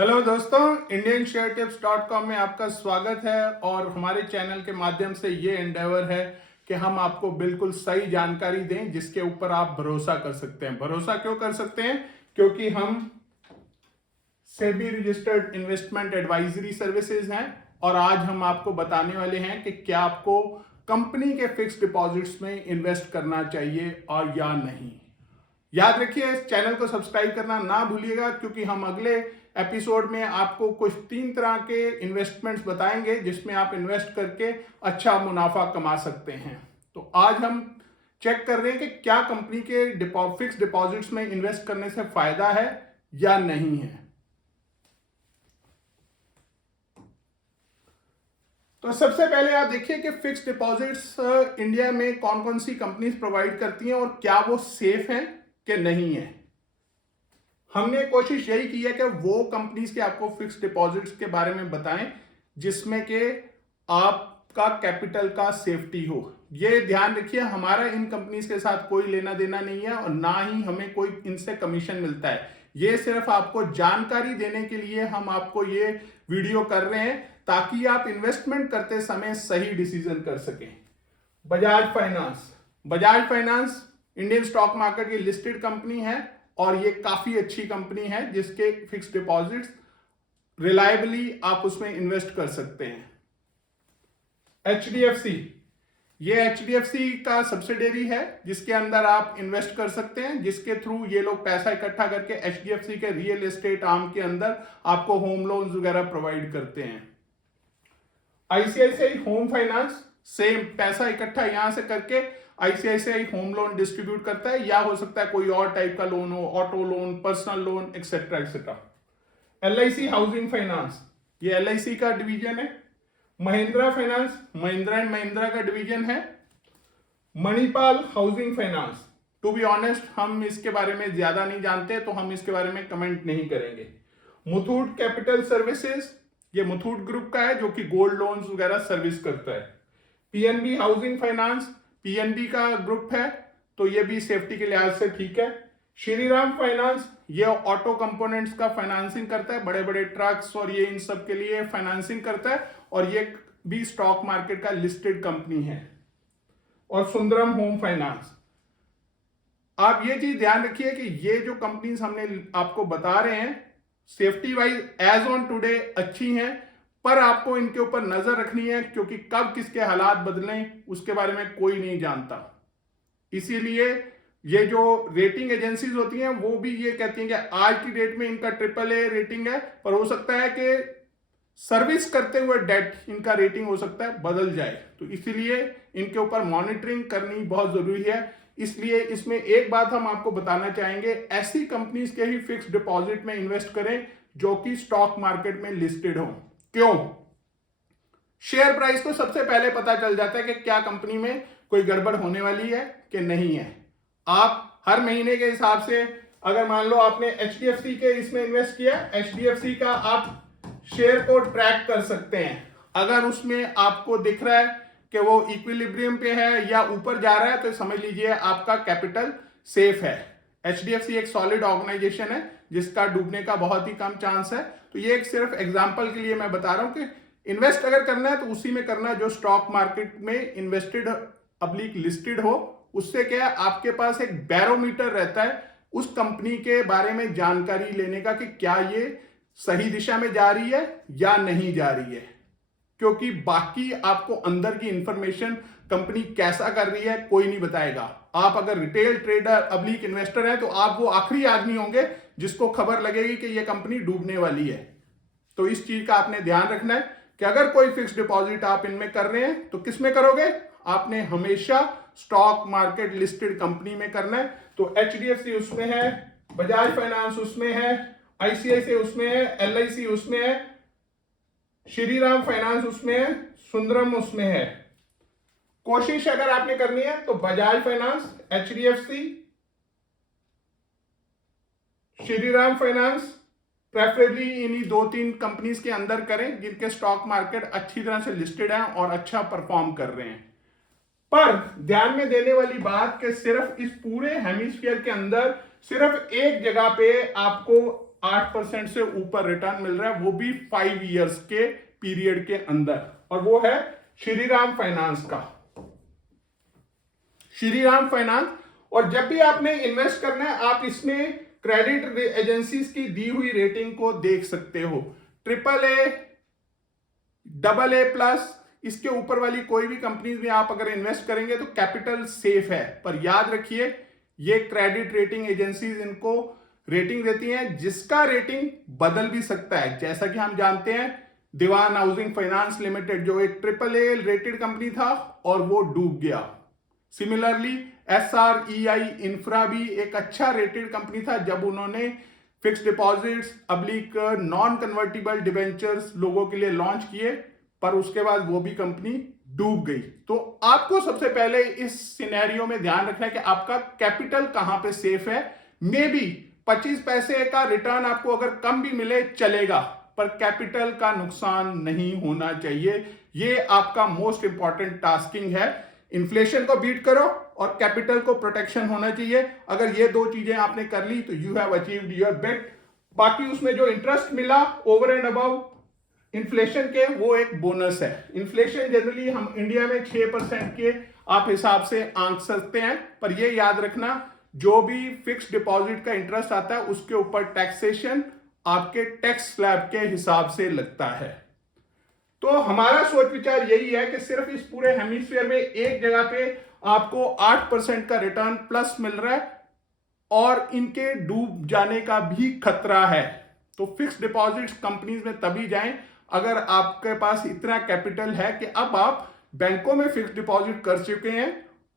Hello दोस्तों, indiansharetips.com में आपका स्वागत है। और हमारे चैनल के माध्यम से ये एंडेवर है कि हम आपको बिल्कुल सही जानकारी दें जिसके ऊपर आप भरोसा कर सकते हैं। भरोसा क्यों कर सकते हैं? क्योंकि हम SEBI registered investment advisory services हैं और आज हम आपको बताने वाले हैं कि क्या आपको कंपनी के फिक्स डिपॉजिट्स में इन्वेस्ट करना चाहिए और या नहीं। याद रखिए, इस चैनल को सब्सक्राइब करना ना भूलिएगा क्योंकि हम अगले एपिसोड में आपको कुछ 3 तरह के इन्वेस्टमेंट्स बताएंगे जिसमें आप इन्वेस्ट करके अच्छा मुनाफा कमा सकते हैं। तो आज हम चेक कर रहे हैं कि क्या कंपनी के फिक्स डिपॉजिट्स में इन्वेस्ट करने से फायदा है या नहीं है। तो सबसे पहले आप देखिए कि फिक्स डिपॉजिट्स इंडिया में कौन कौन सी कंपनीज प्रोवाइड करती हैं और क्या वो सेफ हैं कि नहीं है। हमने कोशिश यही की है कि वो कंपनीज के आपको फिक्स डिपॉजिट्स के बारे में बताएं जिसमें कि आपका कैपिटल का सेफ्टी हो। ये ध्यान रखिए, हमारा इन कंपनीज के साथ कोई लेना देना नहीं है और ना ही हमें कोई इनसे कमीशन मिलता है। ये सिर्फ आपको जानकारी देने के लिए हम आपको ये वीडियो कर रहे हैं ताकि आप इन्वेस्टमेंट करते समय सही डिसीजन कर सकें। Bajaj finance Indian stock market की लिस्टेड कंपनी है और ये काफी अच्छी कंपनी है जिसके फिक्स डिपॉजिट्स रिलायबली आप उसमें इन्वेस्ट कर सकते हैं। HDFC, ये HDFC का सब्सिडियरी है जिसके अंदर आप इन्वेस्ट कर सकते हैं, जिसके थ्रू ये लोग पैसा इकट्ठा करके HDFC के रियल एस्टेट आर्म के अंदर आपको होम लोन्स वगैरह प्रोवाइड करते हैं। ICICI होम फाइनेंस सेम पैसा इकट्ठा यहां से करके ICICI होम लोन डिस्ट्रीब्यूट करता है, या हो सकता है कोई और टाइप का लोन हो, auto loan, personal loan, etcetera etcetera. LIC housing finance, ये LIC का डिवीजन है। महिंद्रा फाइनेंस महिंद्रा एंड महिंद्रा का डिवीजन है। Manipal housing finance, to be honest हम इसके बारे में ज्यादा नहीं जानते तो हम इसके बारे में कमेंट नहीं करेंगे। मुथूट कैपिटल सर्विसेज, ये मुथूट ग्रुप का है जो कि गोल्ड लोन्स वगैरह सर्विस करता है। PNB हाउसिंग फाइनेंस PNB का ग्रुप है तो ये भी सेफ्टी के लिहाज से ठीक है। श्रीराम फाइनेंस, ये ऑटो कंपोनेंट्स का फाइनेंसिंग करता है, बड़े बड़े ट्रक्स और ये इन सब के लिए फाइनेंसिंग करता है और ये भी स्टॉक मार्केट का लिस्टेड कंपनी है। और सुंदरम होम फाइनेंस। आप ये चीज ध्यान रखिए कि ये जो कंपनीज हमने आपको बता रहे हैं safety wise as on today अच्छी हैं, पर आपको इनके ऊपर नजर रखनी है क्योंकि कब किसके हालात बदलें उसके बारे में कोई नहीं जानता। इसीलिए ये जो रेटिंग एजेंसीज होती हैं वो भी ये कहती हैं कि आज की डेट में इनका AAA रेटिंग है, पर हो सकता है कि सर्विस करते हुए डेट इनका रेटिंग हो सकता है बदल जाए, तो इसीलिए इनके ऊपर मॉनिटरिंग करनी बहुत जरूरी है। इसलिए इसमें एक बात हम आपको बताना चाहेंगे, ऐसी कंपनीज के ही फिक्स डिपॉजिट में इन्वेस्ट करें जो कि स्टॉक मार्केट में लिस्टेड हो। क्यों? शेयर प्राइस को सबसे पहले पता चल जाता है कि क्या कंपनी में कोई गड़बड़ होने वाली है कि नहीं है। आप हर महीने के हिसाब से अगर मान लो आपने HDFC के इसमें इन्वेस्ट किया, HDFC का आप शेयर को ट्रैक कर सकते हैं। अगर उसमें आपको दिख रहा है कि वो इक्विलिब्रियम पे है या ऊपर जा रहा है तो समझ लीजिए आपका कैपिटल सेफ है। HDFC एक सॉलिड ऑर्गेनाइजेशन है जिसका डूबने का बहुत ही कम चांस है। तो ये एक सिर्फ एग्जांपल के लिए मैं बता रहा हूं कि इन्वेस्ट अगर करना है तो उसी में करना जो स्टॉक मार्केट में इन्वेस्टेड पब्लिक लिस्टेड हो। उससे क्या है, आपके पास एक बैरोमीटर रहता है उस कंपनी के बारे में जानकारी लेने का कि क्या ये सही दिशा में जा रही है या नहीं जा रही है। क्योंकि बाकी आपको अंदर की इंफॉर्मेशन कंपनी कैसा कर रही है कोई नहीं बताएगा। आप अगर रिटेल ट्रेडर पब्लिक इन्वेस्टर हैं तो आप वो आखिरी आदमी होंगे जिसको खबर लगेगी कि ये कंपनी डूबने वाली है। तो इस चीज का आपने ध्यान रखना है कि अगर कोई फिक्स डिपॉजिट आप इनमें कर रहे हैं तो किस में करोगे? आपने हमेशा स्टॉक मार्केट लिस्टेड कंपनी में करना है। तो HDFC उसमें है, बजाज फाइनेंस उसमें है, ICICI उसमें है, LIC उसमें है, श्रीराम फाइनेंस उसमें है, सुंदरम उसमें है। कोशिश अगर आपने करनी है तो Bajaj finance, HDFC, Shriram finance, preferably इन्हीं 2-3 कंपनीज के अंदर करें जिनके स्टॉक मार्केट अच्छी तरह से लिस्टेड हैं और अच्छा परफॉर्म कर रहे हैं। पर ध्यान में देने वाली बात कि सिर्फ इस पूरे हेमिस्फीयर के अंदर सिर्फ एक जगह पे आपको 8% से ऊपर रिटर्न मिल रहा है, वो भी 5 इयर्स के पीरियड के अंदर, और वो है श्रीराम फाइनेंस का, श्रीराम फाइनेंस। और जब भी आपने इन्वेस्ट करना है, आप इसमें क्रेडिट एजेंसीज की दी हुई रेटिंग को देख सकते हो, AAA, AA+, इसके ऊपर वाली कोई भी कंपनीज में आप अगर इन्वेस्ट करेंगे तो कैपिटल सेफ है। पर याद रखिए, ये क्रेडिट रेटिंग एजेंसीज इनको रेटिंग देती हैं, जिसका रेटिंग बदल भी सकता है। जैसा कि हम जानते हैं, दीवान हाउसिंग फाइनेंस लिमिटेड जो एक AAA रेटेड कंपनी था और वो डूब गया। सिमिलरली SREI इंफ्रा भी एक अच्छा रेटेड कंपनी था, जब उन्होंने fix deposits oblique non convertible debentures लोगों के लिए लॉन्च किए, पर उसके बाद वो भी कंपनी डूब गई। तो आपको सबसे पहले इस सिनेरियो में ध्यान रखना है कि आपका कैपिटल कहां पे सेफ है। मे बी 25 पैसे का रिटर्न आपको अगर कम भी मिले चलेगा, पर कैपिटल का नुकसान नहीं होना चाहिए। ये आपका मोस्ट इंपॉर्टेंट टास्किंग है। इन्फ्लेशन को बीट करो और कैपिटल को प्रोटेक्शन होना चाहिए। अगर ये दो चीजें आपने कर ली तो यू हैव अचीव्ड योर बेट। बाकी उसमें जो इंटरेस्ट मिला ओवर एंड अबव इन्फ्लेशन के, वो एक बोनस है। इन्फ्लेशन जनरली हम इंडिया में 6% के आप हिसाब से आंक सकते हैं, पर ये याद रखना, जो भी फिक्स डिपॉजिट का इंटरेस्ट आता है उसके ऊपर टैक्सेशन आपके टैक्स स्लैब के हिसाब से लगता है। तो हमारा सोच विचार यही है कि सिर्फ इस पूरे हेमिस्फीयर में एक जगह पे आपको 8% का रिटर्न प्लस मिल रहा है और इनके डूब जाने का भी खतरा है। तो फिक्स डिपॉजिट्स कंपनीज में तभी जाएं अगर आपके पास इतना कैपिटल है कि अब आप बैंकों में फिक्स डिपॉजिट कर चुके हैं,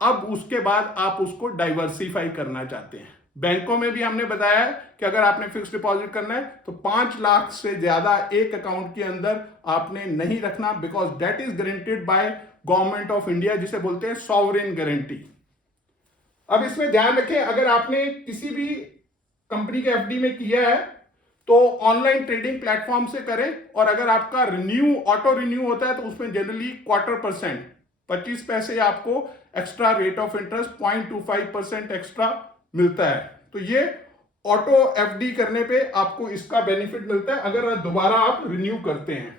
अब उसके बाद आप उसको डाइवर्सिफाई करना चाहते हैं। बैंकों में भी हमने बताया कि अगर आपने फिक्स डिपॉजिट करना है तो 5 लाख से ज्यादा एक अकाउंट के अंदर आपने नहीं रखना, because that is guaranteed by government of India, जिसे बोलते हैं सॉवरेन गारंटी। अब इसमें ध्यान रखें, अगर आपने किसी भी कंपनी के एफडी में किया है तो ऑनलाइन ट्रेडिंग प्लेटफॉर्म से करें, और अगर आपका रिन्यू ऑटो रिन्यू होता है तो उसमें जनरली 0.25% 25 पैसे आपको extra rate of interest 0.25% extra मिलता है। तो ये ऑटो एफडी करने पे आपको इसका बेनिफिट मिलता है अगर दोबारा आप रिन्यू करते हैं।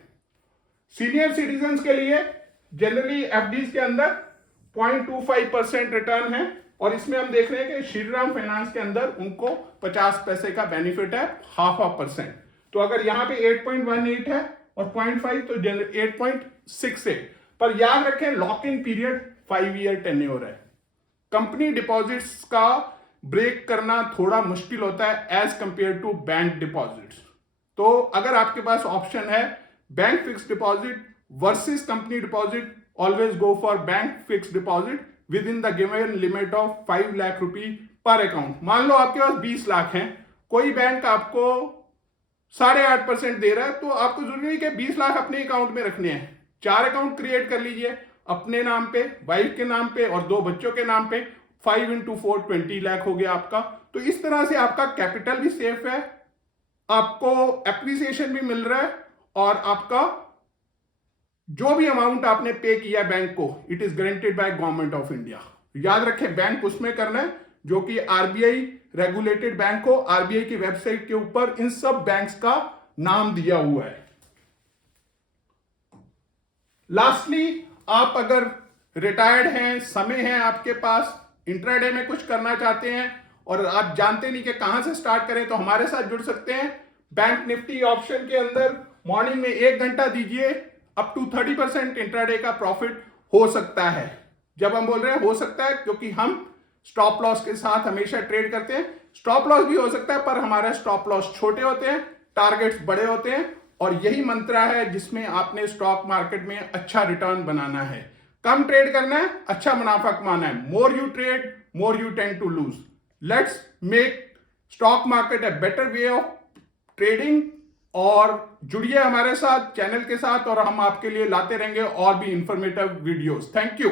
सीनियर सिटीजन्स के लिए जनरली एफडीज के अंदर 0.25% रिटर्न है, और इसमें हम देख रहे हैं कि श्रीराम फाइनेंस के अंदर उनको 50 पैसे का बेनिफिट है, 0.5%। तो अगर यहां पे 8.18 है और 0.5 तो 8.6 है। पर याद रखें, lock in period 5 year tenure है। कंपनी डिपॉजिट्स का ब्रेक करना थोड़ा मुश्किल होता है as compare to bank deposits. तो अगर आपके पास ऑप्शन है bank fix deposit versus company deposit, always go for bank fix deposit within the given limit of 5 lakh rupee per account. मान लो आपके पास 20 लाख हैं, कोई बैंक आपको 8.5% दे रहा है, तो आपको जरूरी है कि 20 लाख अपने अकाउंट में रखने हैं। 4 अकाउंट क्रिएट कर लीजिए, अपने नाम पे, वाइफ के नाम पे और 2 बच्चों के नाम पे। 5 into 4 20 लाख हो गया आपका। तो इस तरह से आपका कैपिटल भी सेफ है, आपको एप्रिसिएशन भी मिल रहा है, और आपका जो भी अमाउंट आपने पे किया बैंक को, it is guaranteed by government of India. याद रखें, बैंक उसमें करना है जो कि आरबीआई रेगुलेटेड बैंक हो। आरबीआई की वेबसाइट के ऊपर इन सब बैंक्स का नाम दिया हुआ है। लास्टली, आप अगर रिटायर्ड हैं, समय है आपके पास, इंट्राडे में कुछ करना चाहते हैं और आप जानते नहीं कि कहां से स्टार्ट करें, तो हमारे साथ जुड़ सकते हैं। बैंक निफ्टी ऑप्शन के अंदर मॉर्निंग में 1 घंटा दीजिए, अप टू 30% इंट्राडे का प्रॉफिट हो सकता है। जब हम बोल रहे हैं हो सकता है, क्योंकि हम स्टॉप लॉस के साथ हमेशा ट्रेड करते हैं। स्टॉप लॉस भी हो सकता है, पर हमारे स्टॉप लॉस छोटे होते हैं, टारगेट्स बड़े होते हैं, और यही मंत्र है जिसमें आपने स्टॉक मार्केट में अच्छा रिटर्न बनाना है। कम ट्रेड करना है, अच्छा मुनाफा कमाना है। More you trade, more you tend to lose. Let's make stock market a better way of trading. और जुड़िए हमारे साथ, चैनल के साथ, और हम आपके लिए लाते रहेंगे और भी इंफॉर्मेटिव वीडियोस। Thank you.